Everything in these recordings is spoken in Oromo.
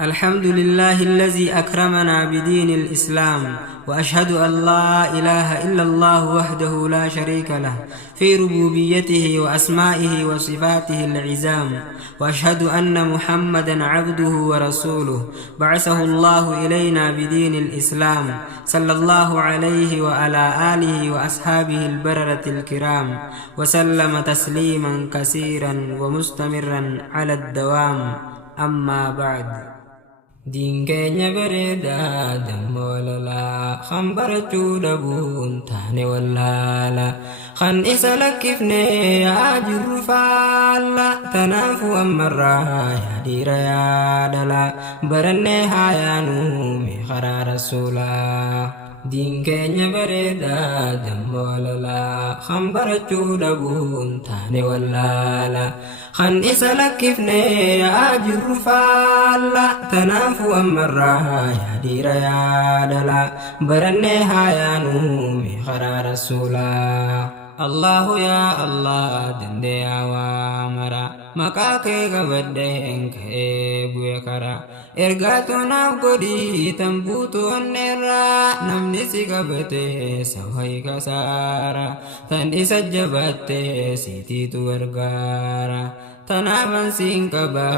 الحمد لله الذي أكرمنا بدين الإسلام، وأشهد أن لا إله إلا الله وحده لا شريك له في ربوبيته وأسمائه وصفاته العزام، وأشهد أن محمدا عبده ورسوله بعثه الله إلينا بدين الإسلام، صلى الله عليه وعلى آله وأصحابه البررة الكرام، وسلم تسليما كثيرا ومستمرا على الدوام. أما بعد. Diin keenya bareedaa dammoo lolaa kan barachuu dhabuun taane wallaala kan isa lakkifnee yaa jirru faalla tanaafu ammarraa yaa dhiira yaa dhalaa barannee haa yaanuu mee karaa rasuulaa. Diin keenya bareedaa dammoo lolaa kan barachuu dhabuun taane wallaala kan isa lakkifnee yaa jirru faalla tanaafu ammarraa yaa dhiira yaa dhalaa barannee haa yaanuu mee karaa rasuulaa. Allahu yaa Allah dandeeyaa waa mara maqaa kee qabadheen ka'ee bu'e karaa ergaatu naaf godhii tan buutu onneerraa namni si qabatee sawayii kasaara tan isa jabattee siitiitu gargaara. Tanaaman siin qaba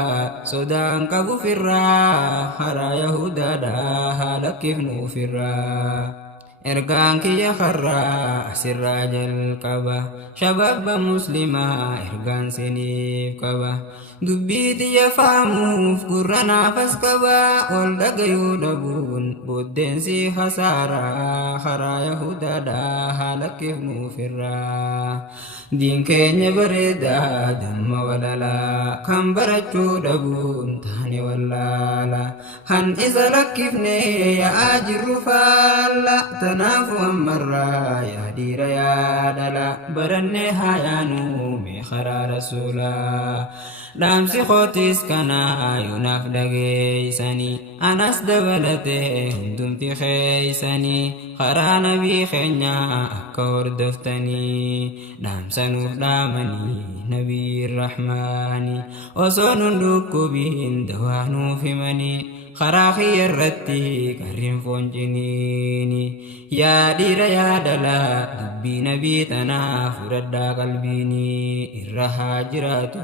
sodaan qabu firraa haraa yahudaadhaa haa lakkifnu firraa. Ergaan kiyya karraa asirraa jalqaba shababba muslimaa ergaan siniif qaba dubbii tiyya faamuuf gurra naafas qaba ol dhagayuu dhabuun booddeensi khasaaraa karaa yahudaadhaa haa lakkifnu firraa. Diin keenya bareedaa damma walalaa kan barachuu dhabuun taane wallaala kan isa lakkifnee yaa jirru faalla tanaafu ammarraa yaa dhiira yaa dhalaa barannee haa yaanuu mee karaa rasuulaa. Dhaamsi kootis kanaa yuunaaf dhageeysanii anas dabalatee hundumti keeysanii karaa nabii keenyaa akka hordoftanii dhaamsanuuf dhaamanii nabii rahmaanii osoo nun dhukkubiin dawaa nuuf himanii karaa kiyya irratti qarriin foonjiniini yaa dhiira yaa dhalaa dubbii nabii tanaa fudhadhaa qalbiini irra haa jiraatu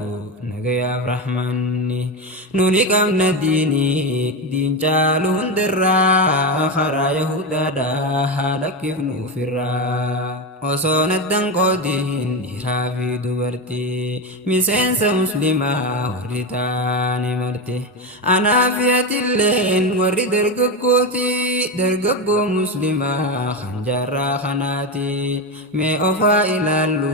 nagayaaf rahmanni nuni qabna diin caalu hundarraa karaa yahudaadhaa haa lakkifnu firraa. Osoo naddan qoodiin dhiiraa fi dubartii miseensa muslimaa warri taane marte anaa fi atilleen warri dargaggoo muslimaa kan jaarraa kanaati mee ofaa ilaallu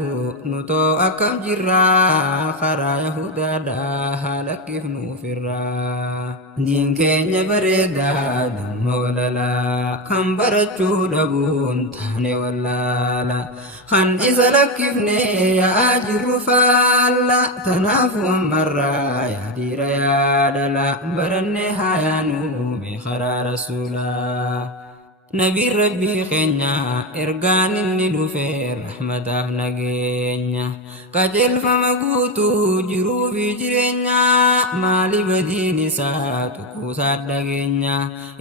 nutoo akkam jirraa karaa yahudaadhaa haa lakkifnu firraa. Diin keenya bareedaa damma walalaa kan barachuu dhabuun taane wallaala kan isa lakkifnee yaa jirru faalla tanaafu ammarraa yaa dhiira yaa dhalaa barannee haa yaanuu mee karaa rasuulaa. Nabiin rabbii keenya ergaan inni dhufee rahmataaf nageenya qajeelfama guutuu jiruu fi jireenya maali badiin isaa tuquusaa dhageenya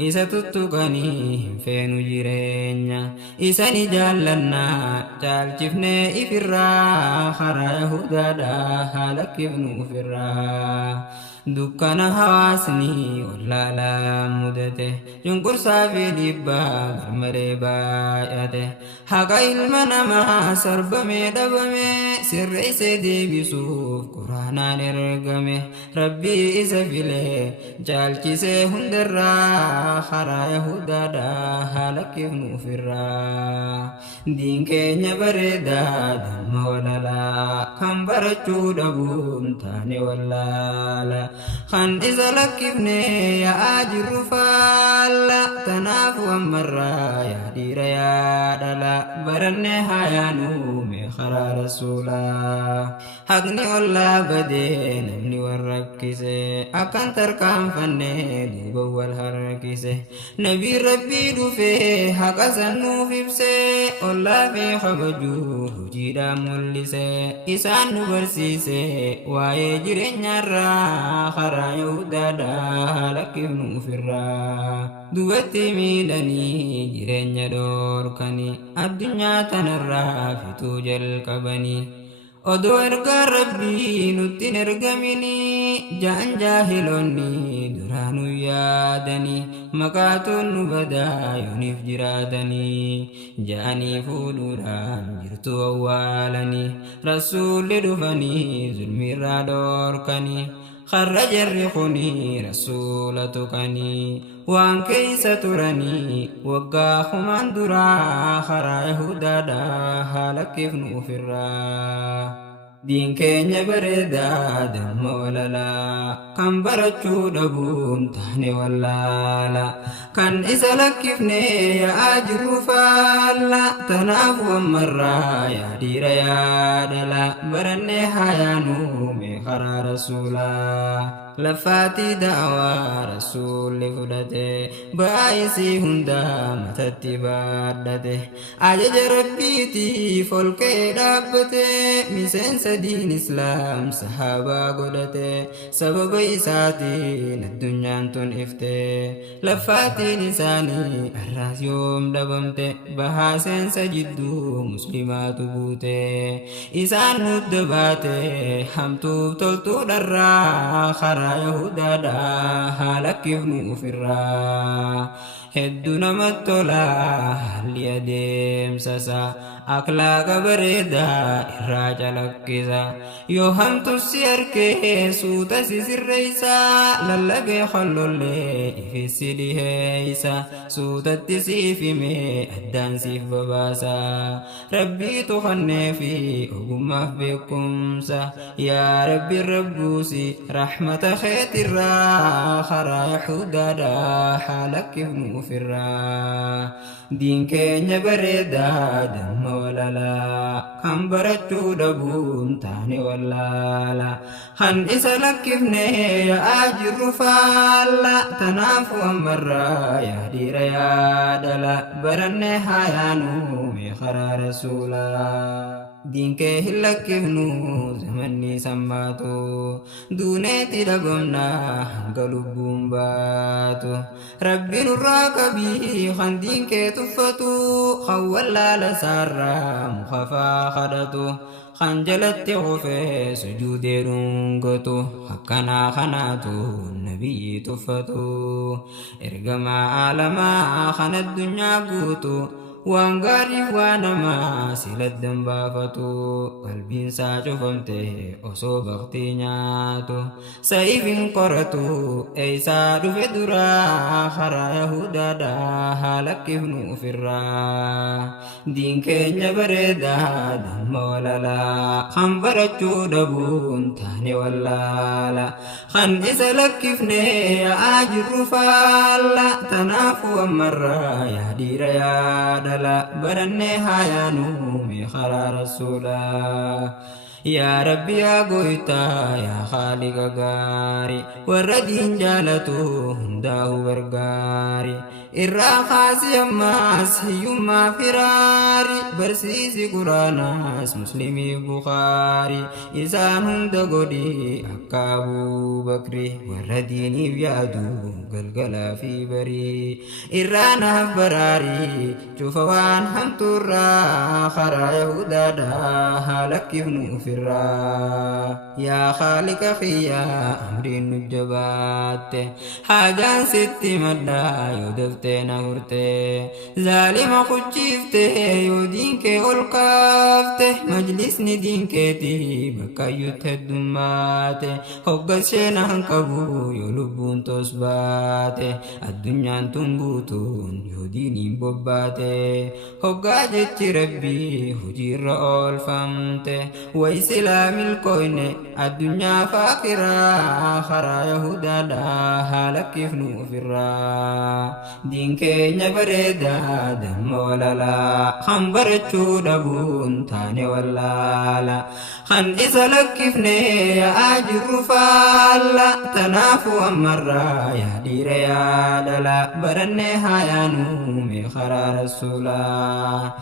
isa tuttuqanii hin feenu jireenya isa ni jaallannaa caalchifnee ifirraa karaa yahudaadhaa haa lakkifnu ofirraa. Dukkana hawaasni wallaalaa mudate cunqursaa fi dhiibbaa garmalee baay'ate haqa ilma namaa sarbamee dhabame sirreessee deebisuuf quraanaan ergame rabbii isa filee caalchisee hundarraa karaa yahudaadhaa haa lakkifnu ofirraa. Diin keenya bareedaa damma walalaa kan barachuu dhabuun taane wallaala kan isa lakkifnee yaa jirru faalla tanaafu ammarraa yaa dhiira yaa dhalaa barannee haa yaanuu mee karaa rasuulaa. Haqni ollaa badee namni wal rakkise akkan tarkaanfannee duuba wal harkise nabii rabbii dhufee haqa sannuuf ibsee ollaa fi kabajuu hojiidhaan mul'ise isaan nu barsiise waa'ee jireenyaarraa خرا يهودا لكن فرا دوبتي ميلاني جرين دوركني الدنيا تنرى في توجل كبني odoo ergaa rabbii nutti hin ergamini jaan jaahilonni duraanuu yaadanii maqaatoon nu badaa yooniif jiraatanii jaanii fuudhuudhaan jirtu awwaalanii rasuulli dhufanii zulmiirraa dhoorkanii خرج الرخني رسول تقني وان كيس ترني وقاخ من درا خرا يهودا هلك ابن فرا دين كينيا بريدا دم وللا كان برچو دبوم تهني ولالا كان إسالك كفني يا أجر فالا تناف ومرا يا دير يا دلا برني حيانو مخرا رسولا لفاتي دعوى رسول فدته بايسي هندا متتي بادته أجج ربيتي فولك دابته مسين سدين إسلام صحابة قدته سبب إساتين الدنيا انتون إفته لفاتي نساني الراس يوم دبمته بحاسين سجدو مسلمات بوته إسان مدباته حمتو تلتو درا خرا يهودا هلك ابن فرا هدنا متولا ليديم سسا أخلاق بريدا إراج لكزا يوهم تسير كيسو تسيسر ريسا للقي خلو لي في السيدي هيسا سوتا تسيفي مي أدان سيف بباسا ربي تخني في أقوم بكم سا يا ربي الربوسي رحمة خيت خرا يحودا حالك ابن فرا دين كينيا بريدا دم وللا كم برچو دبون تاني ولالا خن إسالك ابني يا أجر فالا تنافو مرا يا دير يا دلا برني حيانو مخرا رسولا دين كه لك ابنو زمني سماتو دونيتي دبمنا قلوبهم باتو ربي نراكبي خندين كه تفتو خولا لسارا مخفا خدتو خنجلت غفي سجود رنقتو حقنا خناتو النبي تفتو ارقما عالما خن الدنيا قوتو وانغاري وانما سيلت دنبافتو قلبين ساجو فمته أصو بغتي نياتو سيفين قرتو ايسا دفع درا خرا يهودا هلك ابن فرا دين كينيا بريدا دم وللا خم برچو دبون تاني ولالا خن إسالك افني يا أجر فالا تنافو مرا يا دير يا برني حيانو مخرا رسولا يا ربي يا قويتا يا خالق غاري وردين جالتو هنداه برغاري الراخاس يماس يما فراري برسيسي قراناس مسلمي بخاري إسان هند قدي أكابو بكري ورديني بيادو قلقلا في بري إرانا براري شوفوان همتورا خرا يهودا هلك ابن فرا يا خالق خيا أمري نجبات حاجان ستي مدى يدفت نورته ظالم خجيفته يودينك ألقافته مجلس ندينك تي بكايوت الدماته هقص شينان كبو يلبون تصباته الدنيا تنبوتون يوديني بباته هقا جت ربي هجير ألفمته وإسلام الكون الدنيا فاكرا خرا يهودا هلك ابن فرا دين كينيا بريدا دم وللا خم برچو دبون تاني ولالا خن إسالك افني يا أجر فالا تنافو مرا مرة يا دير يا دلا برني هايانو مخرا رسولا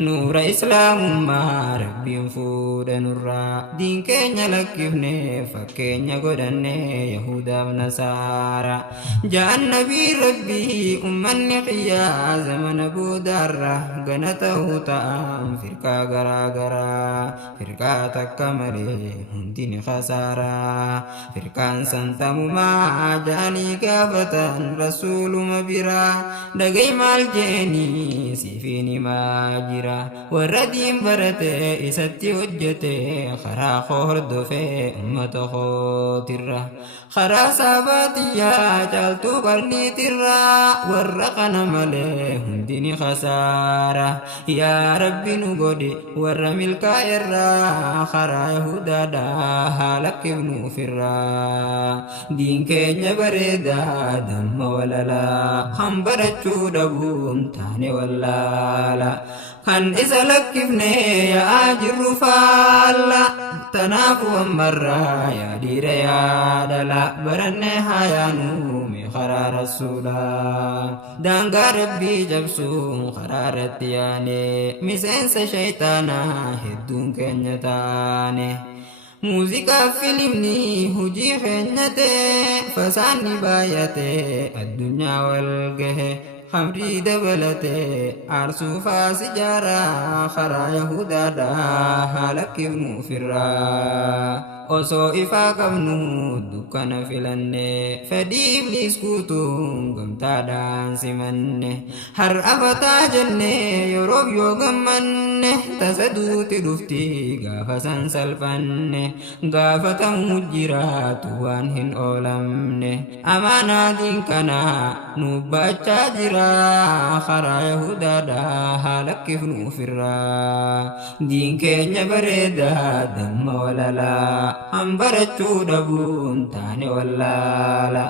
نور إسلام ما ربي فود نورا دين كينيا لكفني فكينيا قدني يهودا ونصارى جاء النبي ربي أمني قيا زمن بودارة قنته تام فرقا غرا غرا فرقا تكملي هندين خسارة فرقان سنتم ما جاني كافة رسول مبرا دقي مال جيني سيفيني ماجرا وردين برتي إساتي وجتي خرا خورد في أمة خوترة خرا ساباتيا جالتو برني ترى ورقنا ملي هنديني خسارة يا ربي نقودي ورمي الكائرة خرا يهودا دا هالك ابن فرا دين كينيا بريدا دم ولا لا خمبرتشو دبوم تاني ولا لا كان إذا لكفني يا أجر فالا تنافو مرة يا دير يا دلا برني هايانو خرا رسولا دانغا ربي جبسو خرارت ياني مسنس شيطانا هدون كنيتاني موسيقى فيلمني هجي خنيتي فساني بايتي الدنيا والقه خمري دبلتي عرسو فاسجارا خرا يهودا دا هلك ابن فرا osoo ifaa qabnu dukkana filanne fedhii iblis guutuun gamtaadhaan simanne har'a fataa jenne yeroof yoo gammanne tasa duuti dhufti gaafa san salphanne gaafatamuu jiraatu waan hin oolamne amaanaatiin kana nu baachaa jira karaa yahudaadhaa haalakkifnu ofirraa diin keenya bareedaa damma walalaa hambarachuu dhabuun taane wallaala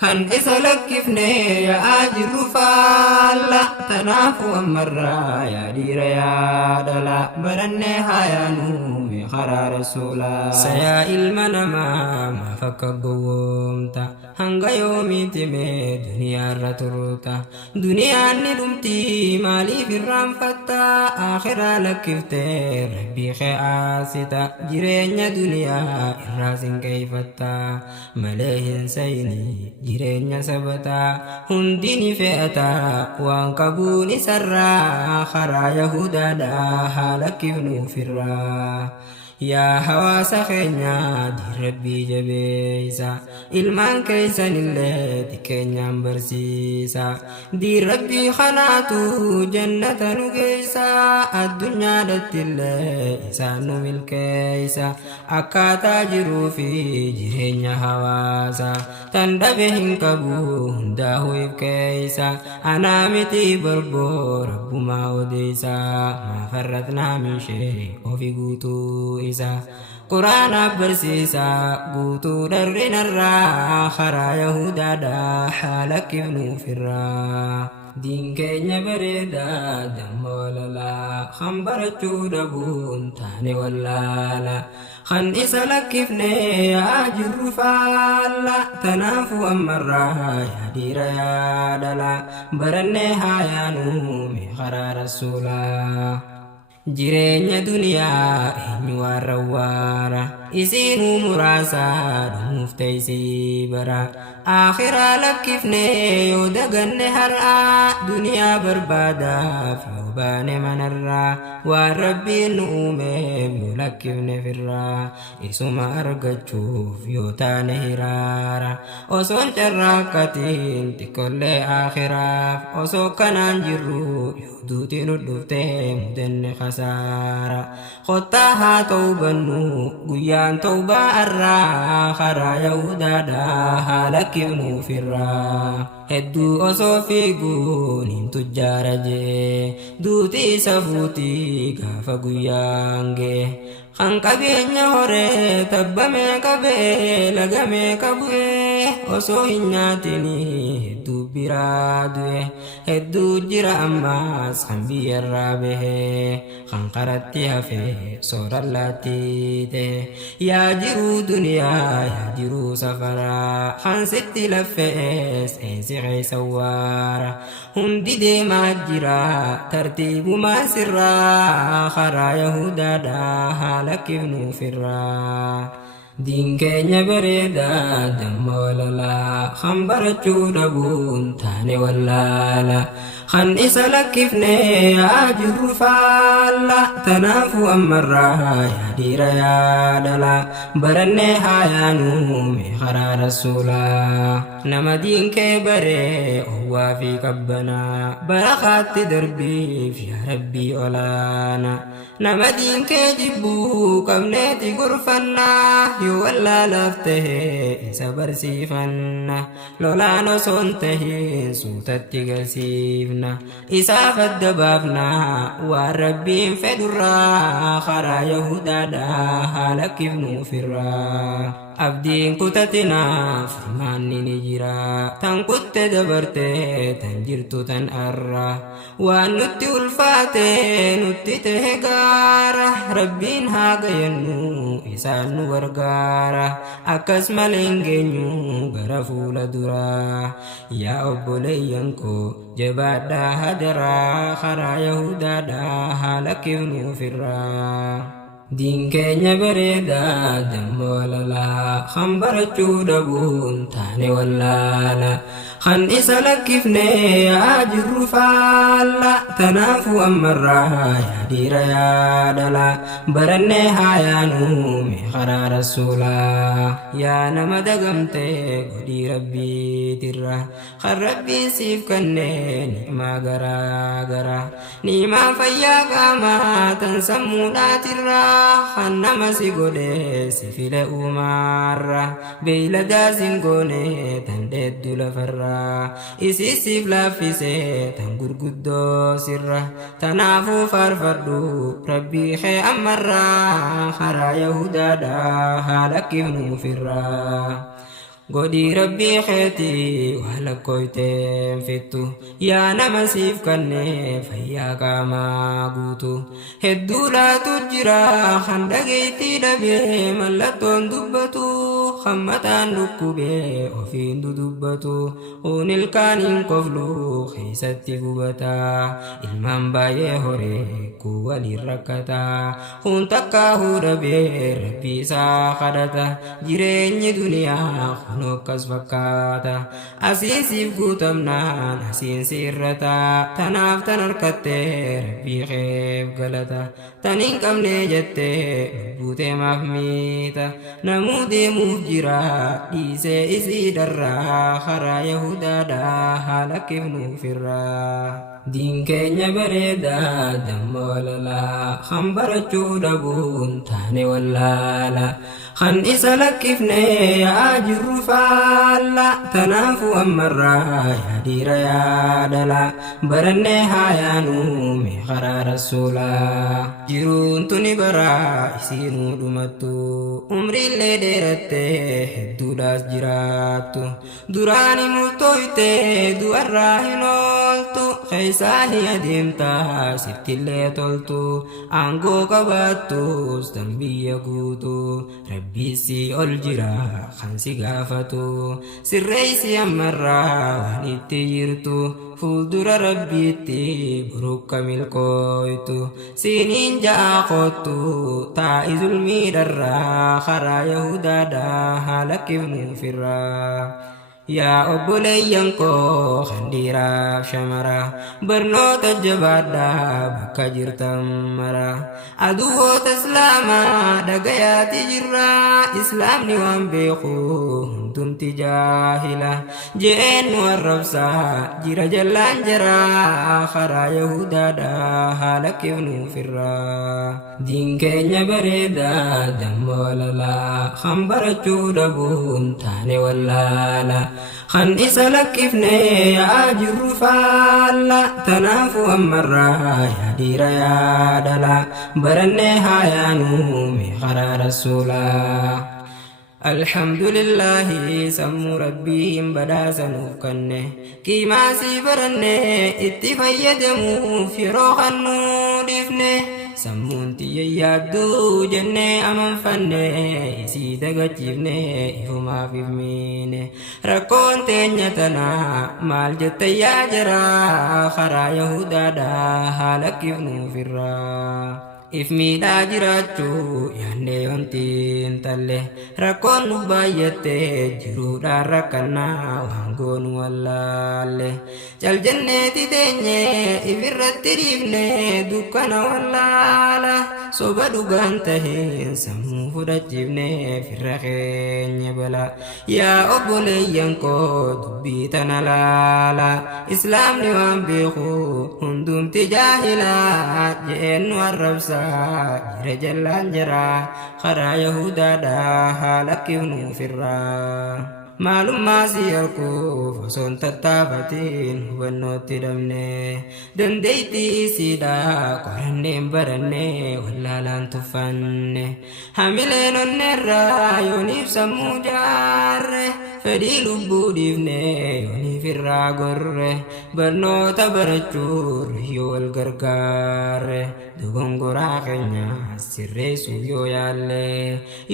kan isa lakkifne yaa jirru faalla tanaafu ammarraa yaa dhiira yaa dhala barannee haayaanuu karaa rasuulaa sayaa ilma namaa maaf akka gowwoomta hanga yoomiiti mee duniyaarra turuuta duniyaan ni dhumti maaliif irraanfatta akhiraa lakkiftee rabbii kee aasita jireenya duniyaa irraa sinqeeyfatta malee hin sayni jireenya sabataa hundi ni fe'ata waan qabuun isarraa karaa yahudaadhaa haalakkifnu ofirraa yaa hawaasa keenya diin rabbii jabeeysa ilmaan keeysan illee xiqqeenyaan barsiisa diin rabbii kanaatu jannata nu geeysa addunyaadhatti illee isaan nu milkeeysa akkaataa jiruu fi jireenya hawaasa tan dhabe hin qabu hundaa'u if keeysa anaa miti barboo rabbumaa odeeysa maafarratnaa minshee ofi guutuu quraana barsiisa guutuu dharrinarraa karaa yahudaadhaa haalakkifnu ofirraa diin keenya bareedaa damma walalaa kan barachuu dhabuun taane wallaala kan isa lakkifne yaa jirru faalla tanaafu ammarraa yaa dhiira yaa dhala barannee haayaanuu karaa rasuulaa jireenya duniyaa eenyu warra isiinuu muraasa dhumuuf teessii bara akhiraa lakkifne yoo daganne har'aa duniyaa barbaadaaf yoo baane manarraa waan rabbiin nu uumeef yoo lakkifne firraa isuma argachuuf yoo taane hiraara osoon carraaqatiin xiqqollee akhiraaf osoo kanaan jirru yoo duuti nu dhuftee mudenne kasaara kottaa haa tawbannu guyyaan tawbaa arraa karaa yahudaadhaa haalakkifnu ofirraa hedduu osoo fiiguun hin tujjaara jee duuti isa fuutii gaafa guyyaan gee kan qabeenya horee tabbamee qabee lagamee qabu'ee osoo hin nyaatini hedduu biraa du'e hedduu jira ammaas kan biyyarraa bahe kan qaratti hafe soorallaatti ta'e yaa jiruu duniyaa yaa jiruu safaraa kan sitti laffees eensi keessa waara hundi deemaa jira tartiibumaa sirraa karaa yahudaadhaa haala kifnuufirraa diin keenya bareedaa damma walalaa kan barachuu dhabuun taane wallaala kan isa lakkifne yaa jirru faalla tanaafu ammarraa yaa dhiira yaa dhala barannee haa yaanuume karaa rasuulaa nama diin kee baree owwaa fi qabbanaa barakaatti darbiif yaa rabbii olaana nama diin kee jibbuu qabneeti gorfannaa yoo wallaalaaf tahe isa barsiifanna lolaan osoon tahin suutatti garsiifna isaaf adda baafna waan rabbiin fedhurraa karaa yahudaadhaa haala kifnuufirraa abdiin kutatinaa furmaanni ni jira tan kutte dabarte tan jirtu tan arra waan nutti ulfaate nutti tahe gaara rabbiin haa gayannu isaan nu gargaara akkas malee hin geenyu gara fuula duraa yaa obboleeyyan koo jabaadhaa hadaraa karaa yahudaadhaa haala kifnuufirraa diin keenya bareedaa damma walalaa kan barachuu dhabuun taane wallaala kan isa lakkifne yaa jirru faalla tanaafu ammarraa yaa dhiira yaa dhala barannee haa yaanuume karaa rasuulaa yaa nama dagamte godhii rabbiitirra kan rabbiin siif kennee ni'imaa garaa garaa ni'imaa fayyaa qaamaa tan sammuudhaatirraa kan nama si godhe si file uumaarra beeyladaa sin goone tan dheeddu lafarra isii siif laaffise tan gurguddoo sirra tanaafuu faarfadhu rabbii kee ammarraa karaa yahudaadhaa haala kifnuufirraa godhii rabbii keetii waa lakkooyteen fittu yaa nama siif kannee fayyaa qaamaa guutu hedduu laatu jira kan dhageettii dhabee mallattoon dubbatu kan mataan dhukkubee ofiin dudubbatu uun ilkaaniin qoflu keessatti gubataa ilmaan baay'ee horee kuu waliin rakkataa kun takkaa hudhabee rabbii isaa kadhata jireenyi duniyaa nokkas fakkaata asiin siif guutamnaan asiin sirrata tanaaf tan harkattee rabbii keef galata tan hin qabne jettee buutee maaf miita namuu deemuuf jira dhiisee isii darraa karaa yahudaadhaa haala kifnuufirraa diin keenya bareedaa damma walalaa kan barachuu dhabuun taane wallaala kan isa lakkifne yaa jirru faalla tanaafu ammarraa yaa dhiira yaa dhala barannee haa yaanuume karaa rasuulaa jiruun tuni baraa isiinuu dhumattu umriillee dheerattee hedduudhaas jiraattu duraani murtooytee du'arraa hin ooltu keessaanii adeemtaa sittillee toltu aangoo qabaattus tan biyya guutu rabbiisi ol jira kan si gaafatu sirreessi ammarraa waan itti jirtu fuuldura rabbiitti burukka milkooytu siiniin ja'a qottu taa'i zulmiidharraa karaa yahudaadhaa haala kifnuufirraa yaa obboleeyyan koo kan dhiiraaf shamara barnoota jabaadhaa bakka jirtan mara aduwoota islaamaa dhagayaati jirra islaamni waan beeku hundumti jaahila je'een nu arrabsaa jira jallaan jaraa karaa yahudaadhaa haala kifnuufirraa diin keenya bareedaa damma walalaa kan barachuu dhabuun taane wallaala kan isa lakkifne yaa jirru faalla tanaafu ammarraa yaa dhiira yaa dhala barannee haa yaanuume karaa rasuulaa الحمد لله سمو ربي بداسا نوكنه كيما سيبرنه اتفيدمو في روح النودفنه سمون تيادو جنة أمن فنه سيدة جيبنه يوما في مينه ركون تنيتنا مال جت ياجرا خرا يهودا دا حالك يفنو فرا ifmiidhaa jiraachuu yaannee wantiin talle rakkoon nu baay'attee jiruudhaan rakkannaa waan goonu wallaalle jaljanneeti teenye ifirratti dhiifne dukkana wallaala soba dhugaan taheen sammuu fudhachiifne firra keenya bala yaa obboleeyyan koo dubbii tana laala islaamni waan beeku hundumti jaahilaa jeennu arrabsa jira jallaan jira karaa yahudaadhaa haala kifnuu firraa maalummaa si arguuf osoon tattaafatiin hubannootti dhabne dandeettii isiidhaa qoranneen barannee wallaalaan tuffanne hamileen onneerraa yooniif sammuu jaarre fedhii lubbuu dhiifne yooniif irraa gorre barnoota barachuurre yoo wal gargaarre dogongoraa keenya sirreessuuf yoo yaalle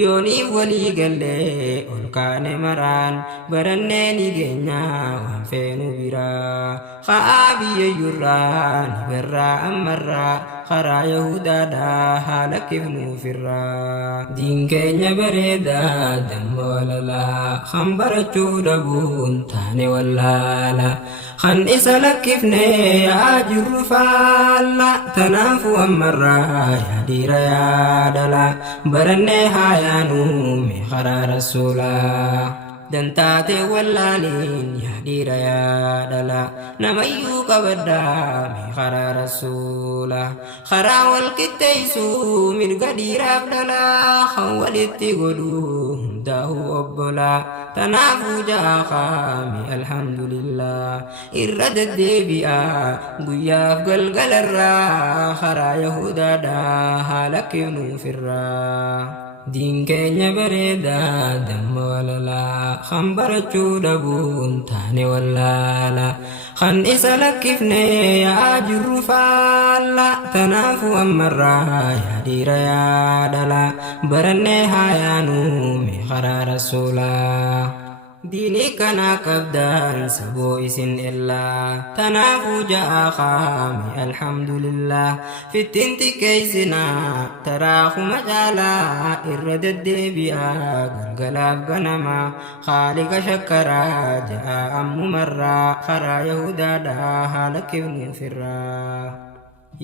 yooniif walii gallee ol kaane maraan barannee ni geenya waan feenu biraa haa biyyayyurraa ni barraa ammarraa karaa yahudaadhaa haala kifnuu firraa diin keenya bareedaa damma walalaa kan barachuu dhabuun taane wallaala kan isa lakkifne yaa jirru faalla tanaafu ammarraa yaa dhiira yaa dhala barannee haa yaanuu mee karaa rasuulaa dantaate wallaaliin yaa dhiira yaa dhala namayyuu qabadhaa mee karaa rasuula karaa wal qixxeessuu mirga dhiiraaf dhalaa kan walitti godhuu hundaa'u obbolaa tanaafuu ja'a qaami alhamdulillah irra deddeebi'aa guyyaaf galgalarraa karaa yahudaadhaa haala kifnuu firraa diin keenya bareedaa damma walalaa kan barachuu dhabuun taane wallaala kan isa lakkifne yaa jirru faalla tanaafu ammarraa yaa dhiira yaa dhala barannee haa yaanuu mee karaa rasuulaa diini kana qabdaan saboo isin illaa tanaafuu ja'a qaami alhamdulillah fittiin xiqqeessinaa taraakuma caalaa irra deddeebi'aa galgalaaf ganama haaliqa shakkaraa ja'a ammumarraa karaa yahudaadhaa haala kifnuu firraa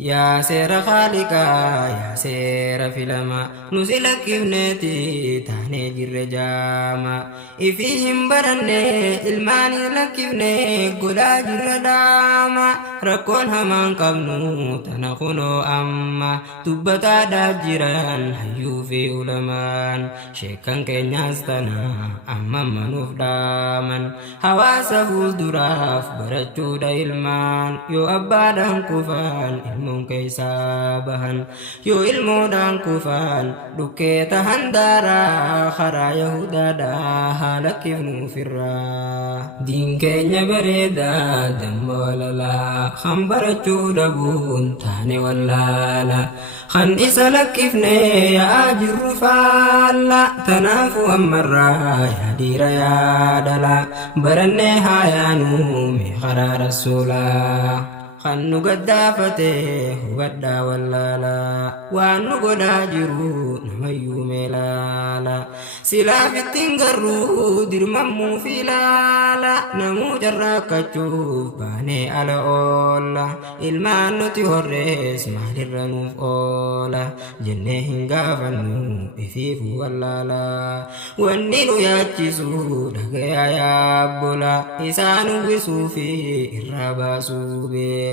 yaa seera khaaliqaa yaa seera filama nusi lakkifneeti taanee jirre jaama ifii hin baranne ilmaanii lakkifne godhaa jirre daama rakkoon hamaan qabnu tana kunoo amma dubbataadhaaf jiran hayyuu fi ulamaan sheekan keenyaas tana amma manuuf dhaaman hawaasa fuulduraaf barachuudha ilmaan yoo abbaadhaan kufan ilmoon keessaa bahan yoo ilmoodhaan kufan dhukkee tahan daaraa karaa yahudaadhaa haala kifnuu firraa diin keenya bareedaa damma walalaa kan barachuu dhabuun taane wallaala kan isa lakkifne yaa jirru faalla tanaafu ammarraa yaa dhiira yaa dhala barannee haa yaanuu mee karaa rasuulaa kan nu gaddaafate hubadhaa wallaalaa waan nu godhaa jiru namayyuu meelaala silaaf ittiin garruu dirmammuu fi laala namuu carraaqachuuf baanee ala oolla ilmaan nuti horrees maalirra nuuf oola jennee hin gaafannu ifiifu wallaalaa wanni nu yaachisu dhagayaa yaabbola isaan uwwisuu fi irraa baasuu bee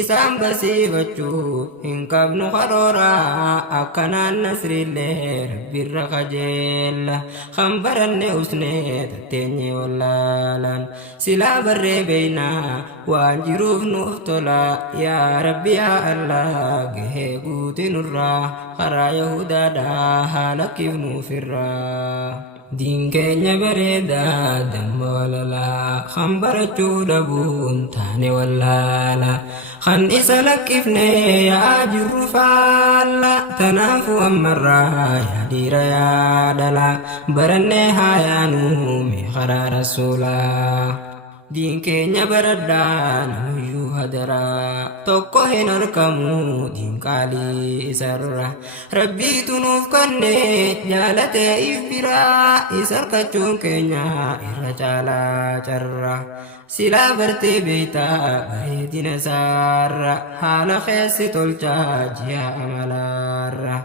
isaan barsiifachuu hin qabnu qarooraa akkanaan nasrillee rabbirra qajeella kan baranne usnee tatteenye wallaalan silaa barree beeynaa waan jiruuf nuuf tola yaa rabbi yaa allah gahee guuti nurraa karaa yahudaadhaa haala kifnuufirraa Diin keenya bareedaa damma walalaa kan barachuu dhabuun taane wallaala kan isa lakkifne yaa jirru faalla tanaafu ammarraa yaa dhiira yaa dhala barannee haa yaanu mee karaa rasuulaa. Diin keenya baradhaa namuyyuu hadaraa tokko hin argamu diin qaalii isarra rabbiitu nuuf kenne jaalatee if biraa isa argachuun keenya irra caalaa carra silaa bartee beeytaa bareedina isaarra haala keessi tolchaa ji'a amalaarra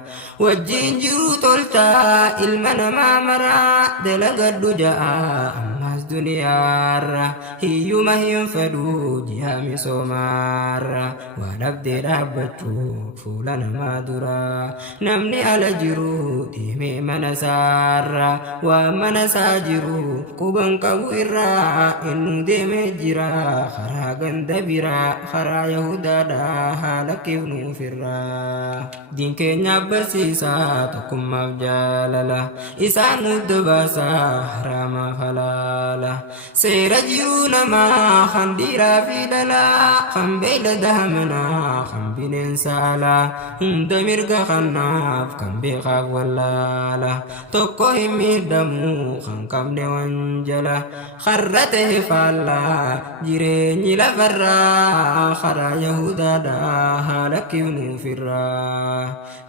wajjiin jiruu tolchaa ilma namaa maraa dalagadhu ja'a ammas duniyaarra hiyyuma hin fedhu ji'a misoomaarra waa dhabdee dhaabbachuu fuula namaa dura namni ala jiru deemee mana isaarra waan mana isaa jiru quban qabu irraa innu deemee jira karaa ganda biraa karaa yahudaadhaa haala kifnuuf irraa. Diin keenya barsiisaa tokkummaaf jaalala isaan nutti baasaa haraamaaf halaala seera jiruu namaa kan dhiiraa fi dhalaa kan beeylada manaa kan bineensa alaa hunda mirga kanaaf kan beekaaf wallaala tokko hin miidhamu kan qabne wanjala karra ta'e faallaa jireenyi lafarraa karaa yahudaadhaa haala kifnuuf irraa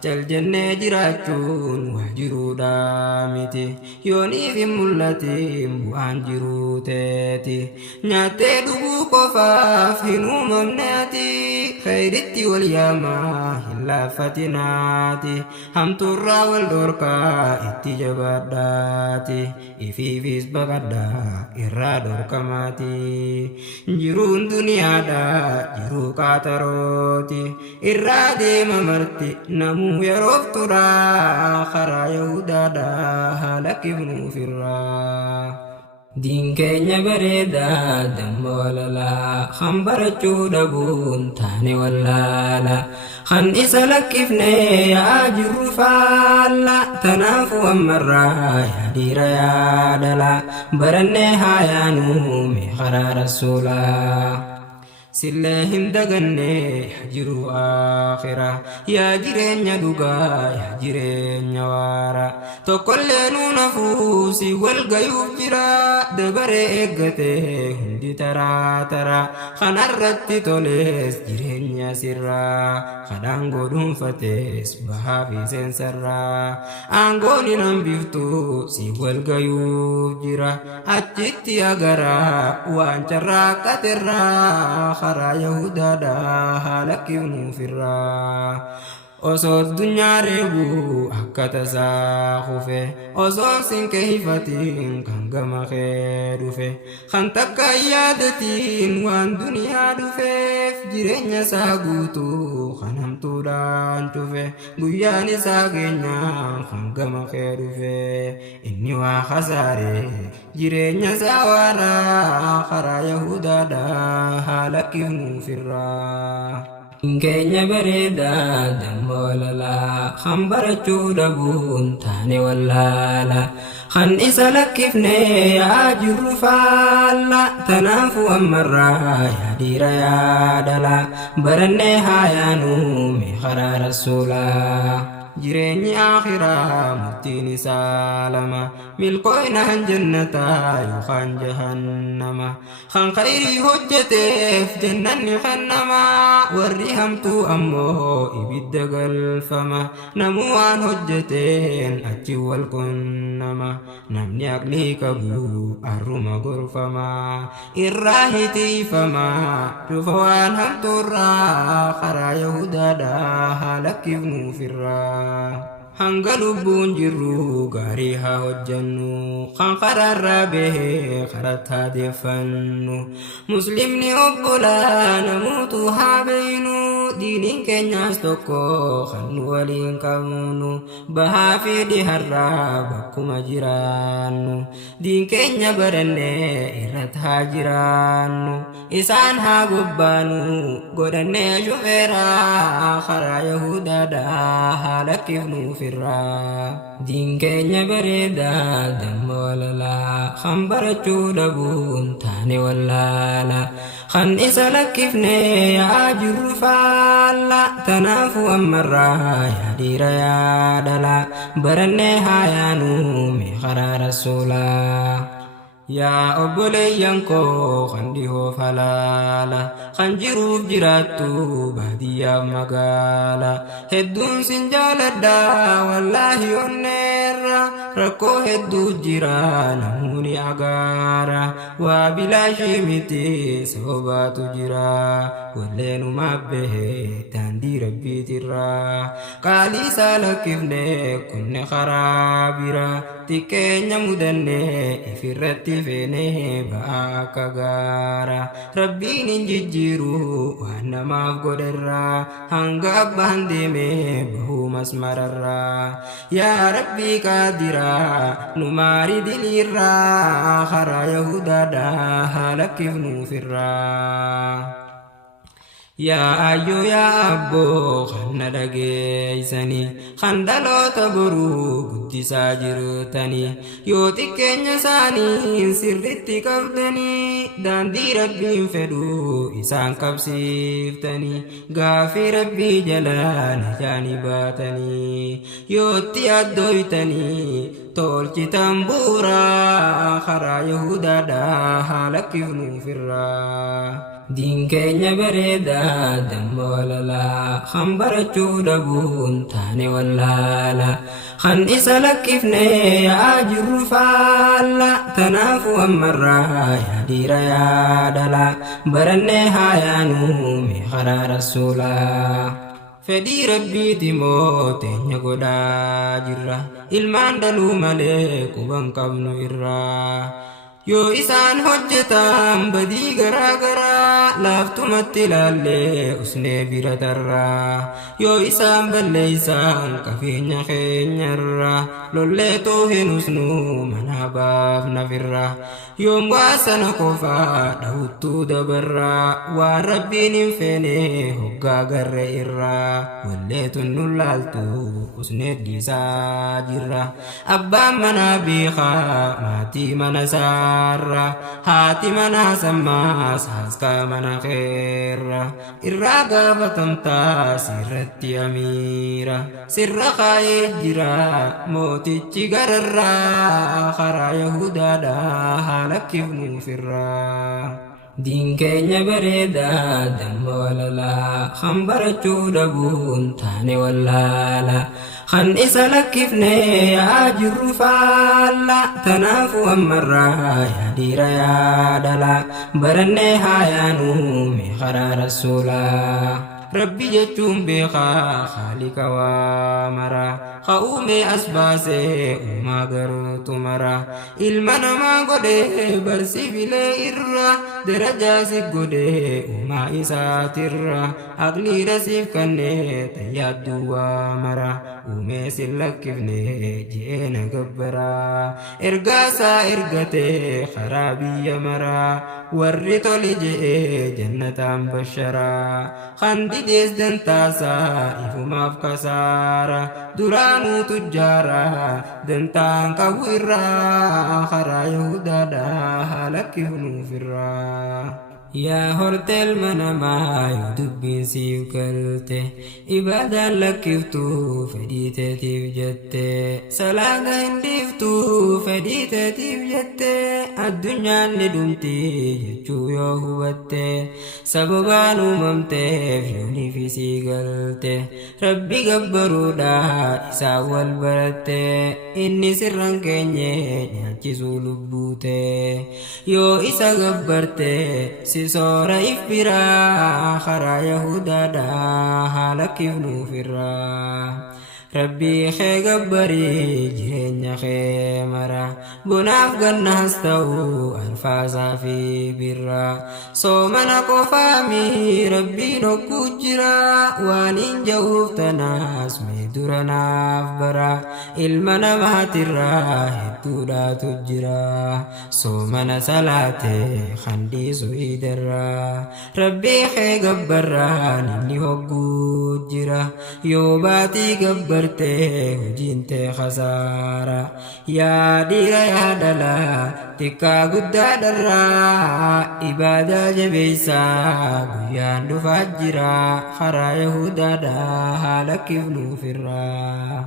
jaljannee jiraachuun waa jiruudhaa miti yooniif hin mul'atin bu'aan jiruu teeti nyaattee dhuguu qofaaf hin uumamne ati khayritti wal yaamaa hin laaffatinaati hamtuurraa wal dhorkaa itti jabaadhaati ifiifis baqadhaa irraa dhorkamaati jiruun duniyaadhaa jiruu qaatarooti irraa deema marti namuu yeroof turaa karaa yahudaadhaa haala kifnuuf irraa. Diin keenya bareedaa damma walalaa kan barachuu dhabuun taane wallaala kan isa lakkifne yaa jirru faalla tanaafu ammarraa yaa dhiira yaa dhala barannee haa yaanu mee karaa rasuulaa. Sillee hin daganne jiru aakhira yaa jireenya dhugaa yaa jireenya waara tokkollee nuun hafuu si wal gayuuf jira dabaree eeggate hundi taraa taraa kanarratti tolees jireenya sirraa kan aangoo dhuunfates bahaa fi seensarraa aangoon hin hambiftu si wal gayuuf jira achitti agaraa waan carraaqqaterraa karaa yahudaadhaa haala kifnuuf irraa osoo addunyaa reebuu akka tasaa kufe osoo sinqee hifatiin kan gama kee dhufe kan takka yaadatiin waan duniyaa dhufeef jireenya isaa guutuu kan hamtuudhaan cufe guyyaan isaa keenyaa kan gama kee dhufe inni waa khasaare jireenya isaa waaraa karaa yahudaadhaa haala kifnuuf irraa. Keenya bareedaa damma walalaa kan barachuu dhabuun taane wallaala kan isa lakkifne yaa jirru faalla tanaafu ammarraa yaa dhiira yaa dhala barannee haa yaanu mee karaa rasuulaa. Jireenyi akhiraa murtiin isaa lama milkoo'inaan jannataa yookaan jahannama kan khayrii hojjeteef jannanni kennama warri hamtuu ammoo ibidda galfama namuu waan hojjeteen achi wal qunnama namni aqlii qabu arruma gorfama irraa hitiifama dhufa waan hamtuurraa karaa yahudaadhaa haala kifnuuf irraa. hanga lubbuun jirru gaarii haa hojjannu kan karaarraa bahee karatti deeffannu muslimni obbolaa namuutu haa beeynu diiniin keenyaas tokko kan nu waliin qabnu bahaa fi dhiharraa bakkuma jiraannu diin keenya barannee irratti haa jiraannu isaan haa gobbaanu godhannee shufeeraa karaa yahudaadhaa haa lakkifnuuf irraa. diin keenya bareedaa damma walalaa kan barachuu dhabuun taane wallaala kan isa lakkifne yaa jirru faalla tanaafu ammarraa yaa dhiira yaa dhala barannee haa yaanuu mee karaa rasuulaa. Yaa obboleeyyan koo kan dhihoo falaala kan jiruuf jiraattu baadiyyaa magaala hedduun sin jaaladha wallaahi onneerra rakkoo hedduu jira namuuni agaara waa bilaashii miti sababaatu jira walleenumaaf bahe daandii rabbiitirra qaalii isaa lakkifne kunne karaa bira xiqqeenya mudanne ifirratti fene baaka gaara rabbiin hin jijjiiru waan namaaf godherra hanga abbaan deeme bahuu masmararra yaa rabbii qaadira nu maari dilirra karaa yahudaadha haa lakkifnuufirra. Yaa ayyoo yaa abboo kan na dhageeysanii kan dhaloota boruu guddisaa jirtanii yoo xiqqeenya isaanii sirritti qabdanii daandii rabbiin fedhu isaan qabsiiftanii gaafii rabbii jalaa najaanii baatanii yootti addooytanii tolchitan buuraa karaa yahudaadhaa haa lakkifnuufirraa. Diin keenya bareedaa damma walalaa kan barachuu dhabuun taane wallaala kan isa lakkifne yaa jirru faalla tanaafu ammarraa yaa dhiira yaa dhala barannee haa yaanuu mee karaa rasuulaa. Fedhii rabbiiti moo teenya godhaa jirra ilmaan dhaluu malee quban qabnu irraa yoo isaan hojjetan badii garaa garaa laaftumatti ilaallee usnee bira tarraa yoo isaan balleeysan qabeenya keenyarra lolleetoo hin usnu mana baafnafirra yoom waasana qofaa dhawuttuu dabarraa waan rabbiin hin feene hoggaa garre irraa walleetun nu laaltu usnee dhiisaa jirra abbaan manaa beekaa maatii mana isaa haati mana sammaas haaska mana keerra irraa gaafatamtaa sirratti amiira sirra kaayee jira mootichi gararraa karaa yahudaadhaa haa lakkifnuufirraa. Diin keenya bareedaa damma walalaa kan barachuu dhabuun taane wallaala kan isa lakkifne yaa jirru faalla tanaafu ammarraa yaa dhiira yaa dhala barannee haa yaanuu mee karaa rasuulaa. Rabbi jechuun beekaa khaalika waa mara ka'uumee as baasee uumaa garuutu mara ilma namaa godhee barsiifilee irra darajaa si godhee uumaa isaatirra aqlii rasiif kannee tayyaadduu waa mara uumee si lakkifne jeena gabbaraa ergaasaa ergatee karaa biyya maraa warri tole je'ee jannataan basharaa kan didees dantaasaa ifumaaf kasaara duraanuu tujjaara dantaan qabu irraa karaa yahudaadhaa haa lakkifnuufirraa. Yaa horteel manamaa yoo dubbiin siif galte ibaadaan lakkiftuu fedhii teetiif jette salaata hin dhiiftuu fedhii teetiif jette addunyaan ni dhumti jechuu yoo hubatte sababaan uumamteef yooniif isii galte rabbi gabbaruudhaa isaan wal baratte inni sirran keenye nyaachisuu lubbuute yoo isa gabbarte soora ifbiraa karaa yahudaadhaa haa lakkifnuufirraa. Rabbii kee gabbarii jireenya kee mara bonaaf gannaas ta'u alfaasaa fi birraa soomana qofaami rabbiin hogguu jira waan hin ja'uuf tanaas mee duranaaf bara ilma namaatirraa hedduudhaatu jira soomana salaatee kandiisu idarraa rabbii kee gabbarraan inni hogguu jira yoo baatii gabbartee hojiin tee khasaara yaa dhiira yaa dhalaa xiqqaa guddaadharraa ibaadaa jabeessaa guyyaan dhufaa jira karaa yahudaadhaa haala kifnuufirraa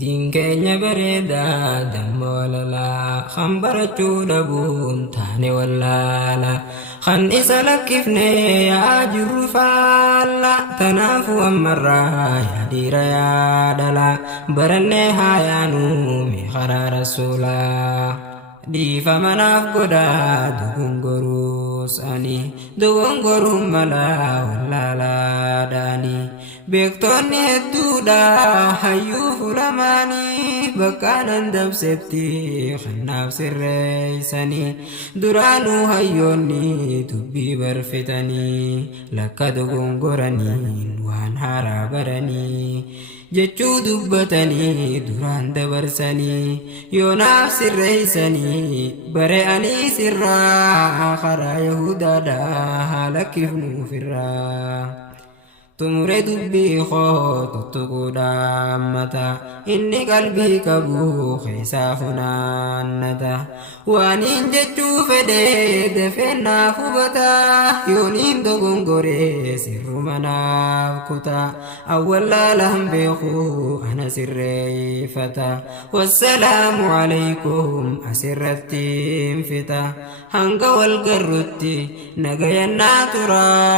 diin keenya bareedaa damma walalaa kan barachuu dhabuun taane wallaala kan isa lakkifne yaa jirru faalla tanaafu ammarraa yaa dhiira yaa dhalaa barannee haa yaanuu mee karaa rasuulaa dhiifamanaaf godhaa dogongoruus ani dogongoruun malaa wallaalaadhaani beektoonni hedduudha hayyuu fulamaanii bakkaanan dabsetti kannaaf sirreeysanii duraanuu hayyoonni dubbii barfitanii lakka dogongoraniin waan haaraa baranii jechuu dubbatanii duraan dabarsanii yoonaaf sirreeysanii bare'anii sirraa karaa yahudaadhaa haala kifnuufirraa tumure dubbii koo tuttuquudhaan mata inni qalbii qabu keessaa funaannata waaniin jechuu fedhee dafeennaaf hubata yooniin dogongoree sirrumanaaf kuta awwallaalaan beeku ana sirreeyfata wassalaamu alaykum asirratti fita hanga wal garrutti nagayannaa turaa